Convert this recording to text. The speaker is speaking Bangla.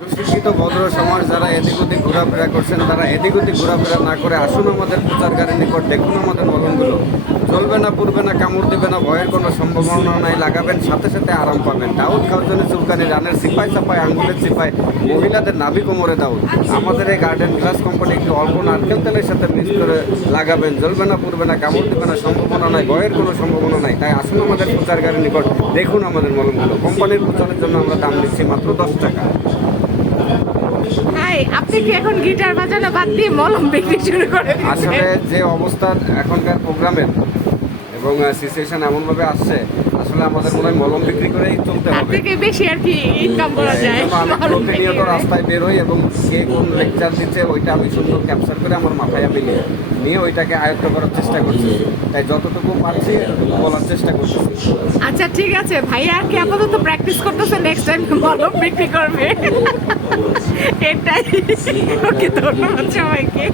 সুশিক্ষিত ভদ্র সমাজ যারা এদিক ওদিক ঘোরাফেরা করছেন তারা এদিক ওদিক ঘোরাফেরা না করে আসুন আমাদের প্রচারকারীর নিকট, দেখুন আমাদের মলমগুলো। চলবে না, পুড়বে না, কামড় দেবে না, ভয়ের কোনো সম্ভাবনা নাই। লাগাবেন, সাথে সাথে আরাম পাবেন। দাউদ খাওয়ার চুলকানি, রানের সিপাই চাপায়, আঙ্গুলের সিপাই, মহিলাদের নাভি কোমরে দাউদ। আমাদের এই গার্ডেন গ্লাস কোম্পানি একটু অল্প নারকেল তেলের সাথে মিক্স করে লাগাবেন। জ্বলবে না, পুড়বে না, কামড় দেবে না, সম্ভাবনা নাই, ভয়ের কোনো সম্ভাবনা নাই। তাই আসুন আমাদের প্রচারকারীর নিকট, দেখুন আমাদের মলমগুলো। কোম্পানির প্রচারের জন্য আমরা দাম দিচ্ছি মাত্র 10 টাকা। হাই, আপনি কি এখন গিটার বাজানো বাদ দিয়ে মলম বিক্রি শুরু করে দিয়েছেন? আসলে যে অবস্থা এখনকার প্রোগ্রামের এবং সিচুয়েশন এমনভাবে আসছে, আসলে আমাদের মনে হয় মলম বিক্রি করেই চলতে তার হবে। থেকে বেশি আর কি ইনকাম করা যায় এই জন্য আমি মলম বিক্রি প্রতিনিয়ত করে। রাস্তায় বেরোই এবং কে কোন লেকচার দিচ্ছে ওইটা আমি সুন্দর ক্যাপচার করে আমার মাথায় আমি নিয়ে ওইটাকে আয়ত্ত করার চেষ্টা করছি। তাই যতটুকু পারছি ততটুকু বলার চেষ্টা করছি। আচ্ছা ঠিক আছে, ভাইয়া আর কি আপাতত প্র্যাকটিস করতেছে, নেক্সট টাইম মলম বিক্রি করবে এটাই। ওকে, ধন্যবাদ সবাইকে।